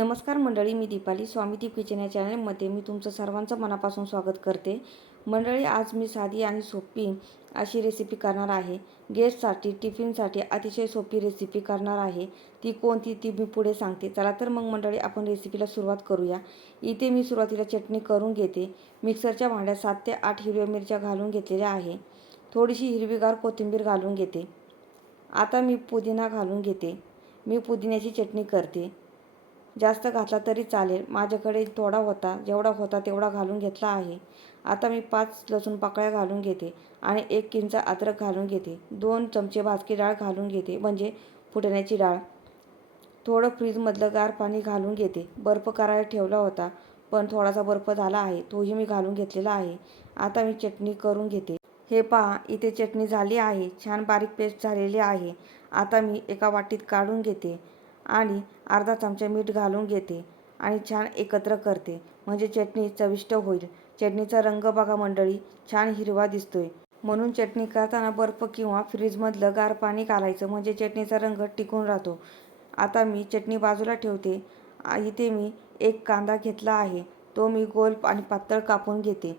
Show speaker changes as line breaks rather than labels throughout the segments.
नमस्कार मंडळी मी दीपाली. स्वामी दीप किचन या चॅनलमध्ये मी तुमचं सर्वांचं मनापासून स्वागत करते. मंडळी आज मी साधी आणि सोपी अशी रेसिपी करणार आहे. गेस्टसाठी टिफिनसाठी अतिशय सोपी रेसिपी करणार आहे. ती कोणती ती मी पुढे सांगते. चला तर मग मंडळी आपण रेसिपीला सुरुवात करूया. इथे मी सुरुवातीला चटणी करून घेते. मिक्सरच्या भांड्यात सात ते आठ हिरव्या मिरच्या घालून घेतलेल्या आहे. थोडीशी हिरवीगार कोथिंबीर घालून घेते. आता मी पुदिना घालून घेते. मी पुदिन्याची चटणी करते. जास्त घातला तरी चालेल. माझ्याकडे थोडा होता जेवढा होता तेवढा घालून घेतला आहे. आता मी पाच लसूण पाकळ्या घालून घेते आणि एक किंच अद्रक घालून घेते. दोन चमचे भाजकी डाळ घालून घेते म्हणजे फुटण्याची डाळ. थोडं फ्रीजमधलं गार पाणी घालून घेते. बर्फ करायला ठेवला होता पण थोडासा बर्फ झाला आहे तोही मी घालून घेतलेला आहे. आता मी चटणी करून घेते. हे पहा इथे चटणी झाली आहे छान बारीक पेस्ट झालेली आहे. आता मी एका वाटीत काढून घेते आणि अर्धा चमचा मीठ घालून घेते आणि छान एकत्र करते. म्हणजे चटणी चविष्ट होईल. चटणीचा रंग बघा मंडळी छान हिरवा दिसतोय. म्हणून चटणी करताना बर्फ किंवा फ्रीजमधलं गार पाणी घालायचं. म्हणजे चटणीचा रंग टिकून राहतो. आता मी चटणी बाजूला ठेवते. इथे मी एक कांदा घेतला आहे. तो मी गोल आणि पातळ कापून घेते.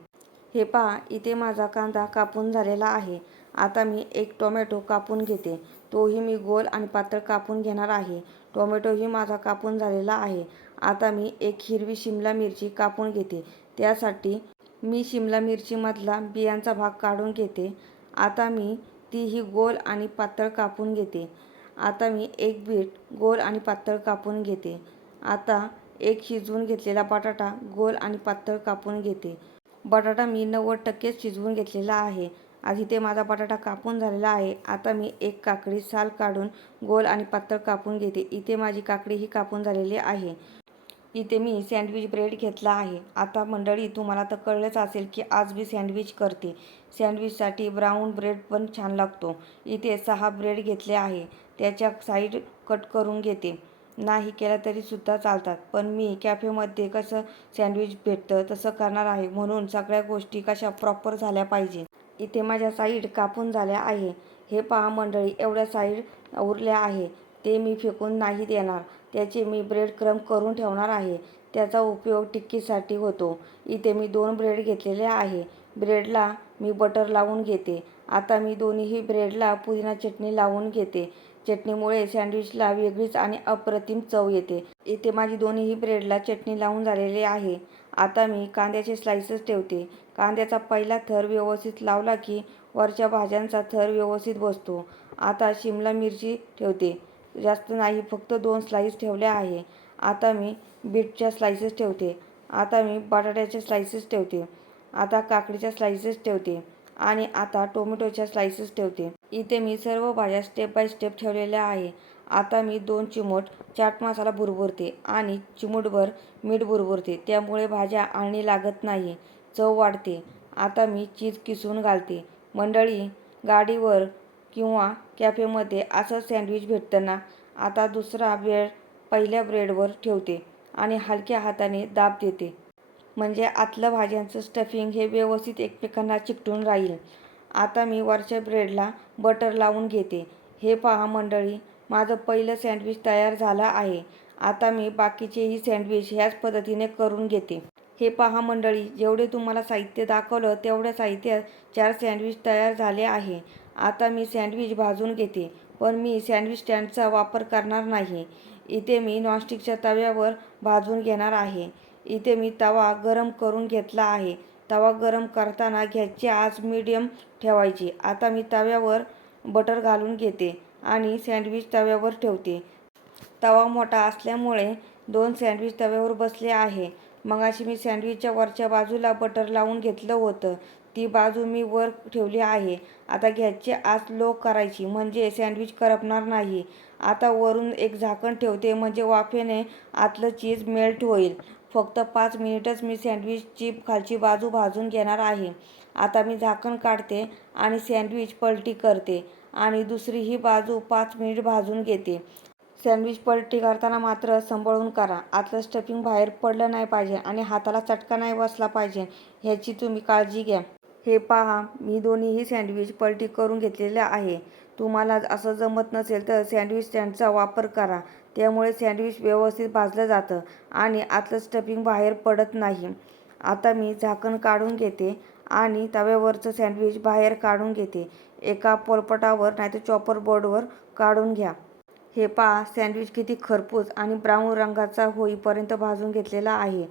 हे पहा इथे माझा कांदा कापून झालेला आहे. आता मी एक टोमॅटो कापून घेते. तोही मी गोल आणि पातळ कापून घेणार आहे. टोमॅटोही माझा कापून झालेला आहे. आता मी एक हिरवी शिमला मिरची कापून घेते. त्यासाठी मी शिमला मिरचीमधला बियांचा भाग काढून घेते. आता मी तीही गोल आणि पातळ कापून घेते. आता मी एक बीट गोल आणि पातळ कापून घेते. आता एक शिजवून घेतलेला बटाटा गोल आणि पातळ कापून घेते. बटाटा मी नव्वद टक्केच शिजवून घेतलेला आहे. आधी ते माझा बटाटा कापून झालेला आहे. आता मी एक काकडी साल काढून गोल आणि पातळ कापून घेते. इथे माझी काकडी ही कापून झालेली आहे. इथे मी सँडविच ब्रेड घेतला आहे. आता मंडळी तुम्हाला तर कळलंच असेल की आज मी सँडविच करते. सँडविचसाठी ब्राऊन ब्रेड पण छान लागतो. इथे सहा ब्रेड घेतले आहे. त्याच्या साईड कट करून घेते. नाही केला तरीसुद्धा चालतात. पण मी कॅफेमध्ये कसं सँडविच भेटतं तसं करणार आहे. म्हणून सगळ्या गोष्टी कशा प्रॉपर झाल्या पाहिजे. इथे माझ्या साईड कापून झाल्या आहे. हे पहा मंडळी एवढ्या साईड उरल्या आहे. ते मी फेकून नाही देणार. त्याचे मी ब्रेड क्रम करून ठेवणार आहे. त्याचा उपयोग टिक्कीसाठी होतो. इथे मी दोन ब्रेड घेतलेले आहे. ब्रेडला मी बटर लावून घेते. आता मी दोन्हीही ब्रेडला पुदिना चटणी लावून घेते. चटणीमुळे सँडविचला वेगळीच आणि अप्रतिम चव येते. इथे माझी दोन्हीही ब्रेडला चटणी लावून झालेली आहे. आता मी कांद्याचे स्लाइसेस ठेवते. कांद्याचा पहिला थर व्यवस्थित लावला की वरच्या भाज्यांचा थर व्यवस्थित बसतो. आता शिमला मिरची ठेवते. जास्त नाही फक्त दोन स्लाईस ठेवल्या आहे. आता मी बीटच्या स्लाइसेस ठेवते. आता मी बटाट्याच्या स्लाइसेस ठेवते. आता काकडीच्या स्लाइसेस ठेवते. आणि आता टोमॅटोच्या स्लाइसेस ठेवते. इथे मी सर्व भाज्या स्टेप बाय स्टेप ठेवलेल्या आहे. आता मी दोन चिमूट चाट मसाला बुरबुरते आणि चिमूटभर मीठ बुरबुरते. त्यामुळे भाज्या आळणी लागत नाही चव वाढते. आता मी चीज किसून घालते. मंडळी गाडीवर किंवा कॅफेमध्ये असं सँडविच भेटताना आता दुसरा ब्रेड पहिल्या ब्रेडवर ठेवते आणि हलक्या हाताने दाब देते. म्हणजे आतलं भाज्यांचं स्टफिंग हे व्यवस्थित एकमेकांना चिकटून राहील. आता मी वरच्या ब्रेडला बटर लावून घेते. हे पहा मंडळी माझं पहिलं सँडविच तयार झालं आहे. आता मी बाकीचेही सँडविच ह्याच पद्धतीने करून घेते. हे पहा मंडळी जेवढे तुम्हाला साहित्य दाखवलं तेवढ्या साहित्यात चार सँडविच तयार झाले आहे. आता मी सँडविच भाजून घेते पण मी सँडविच स्टँडचा वापर करणार नाही. इथे मी नॉनस्टिकच्या तव्यावर भाजून घेणार आहे. इथे मी तवा गरम करून घेतला आहे. तवा गरम करताना घ्यायची आज मीडियम ठेवायची. आता मी तव्यावर बटर घालून घेते. आणि सँडविच तव्यावर ठेवते. तवा मोठा असल्यामुळे दोन सँडविच तव्यावर बसले आहे. मगाशी मी सँडविचच्या वरच्या बाजूला बटर लावून घेतलं होतं. ती बाजू मी वर ठेवली आहे. आता घ्यायची आच लो करायची म्हणजे सँडविच करपणार नाही. आता वरून एक झाकण ठेवते म्हणजे वाफेने आतलं चीज मेल्ट होईल. फक्त पाच मिनिटच मी सँडविचची खालची बाजू भाजून घेणार आहे. आता मी झाकण काढते आणि सँडविच पलटी करते. आणि दुसरीही बाजू पाच मिनिट भाजून घेते. सँडविच पलटी करताना मात्र सांभाळून करा. आतलं स्टफिंग बाहेर पडलं नाही पाहिजे आणि हाताला चटका नाही बसला पाहिजे ह्याची तुम्ही काळजी घ्या. हे पहा मी दोन्हीही सँडविच पलटी करून घेतलेले आहे. तुम्हाला असं जमत नसेल तर सँडविच स्टँडचा वापर करा. त्यामुळे सँडविच व्यवस्थित भाजलं जातं आणि आतलं स्टफिंग बाहेर पडत नाही. आता मी झाकण काढून घेते. आणि तव्यावरचं सँडविच बाहेर काढून घेते. एका पोलपटावर नाहीतर चॉपर बोर्डवर काढून घ्या. हे पहा सँडविच किती खरपूस आणि ब्राऊन रंगाचा होईपर्यंत भाजून घेतलेला आहे.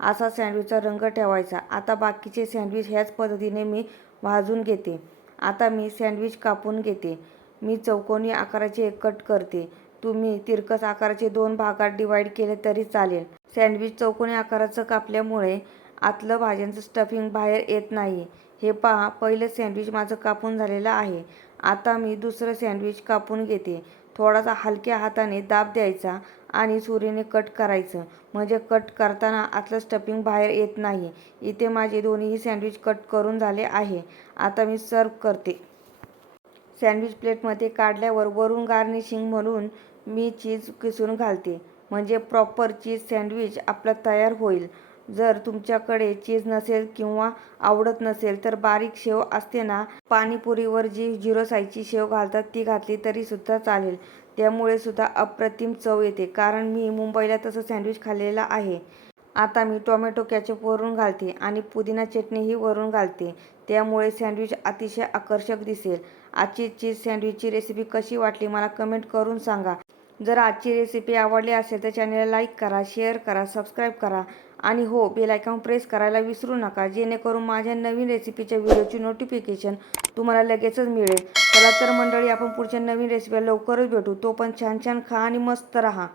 असा सँडविचचा रंग ठेवायचा. आता बाकीचे सँडविच ह्याच पद्धतीने मी भाजून घेते. आता मी सँडविच कापून घेते. मी चौकोनी आकाराचे एक कट करते. तुम्ही तिरकस आकाराचे दोन भागात डिवाईड केले तरी चालेल. सँडविच चौकोनी आकाराचं कापल्यामुळे आतलं भाज्यांचं स्टफिंग बाहेर येत नाही हे पहा पहिलं सँडविच माझं कापून झालेलं आहे. आता मी दुसरं सँडविच कापून घेते. थोडासा हलक्या हाताने दाब द्यायचा आणि सुरीने कट करायचं. म्हणजे कट करताना आतलं स्टफिंग बाहेर येत नाही इथे माझे दोन्हीही सँडविच कट करून झाले आहे. आता मी सर्व करते. सँडविच प्लेटमध्ये काढल्यावर वरून गार्निशिंग म्हणून मी चीज किसून घालते. म्हणजे प्रॉपर चीज सँडविच आपलं तयार होईल. जर तुमच्याकडे चीज नसेल किंवा आवडत नसेल तर बारीक शेव असते ना पाणीपुरीवर जी झिरो साईजची शेव घालतात ती घातली तरी सुद्धा चालेल. त्यामुळे सुद्धा अप्रतिम चव येते. कारण मी मुंबईला तसं सँडविच खाल्लेलं आहे. आता मी टोमॅटो कॅचअप वरून घालते आणि पुदिना चटणीही वरून घालते. त्यामुळे सँडविच अतिशय आकर्षक दिसेल. आजची चीज सँडविचची रेसिपी कशी वाटली मला कमेंट करून सांगा. जर आजची रेसिपी आवडली असेल तर चॅनलला लाईक करा शेअर करा सबस्क्राईब करा. आणि हो बेल आयकॉन प्रेस करायला विसरू नका जेणेकरून माझ्या नवीन रेसिपीच्या व्हिडिओची नोटिफिकेशन तुम्हाला लगेचच मिळेल. चला तर मंडळी आपण पुढच्या नवीन रेसिपीला लवकरच भेटू. तो पण छान छान खा आणि मस्त राहा.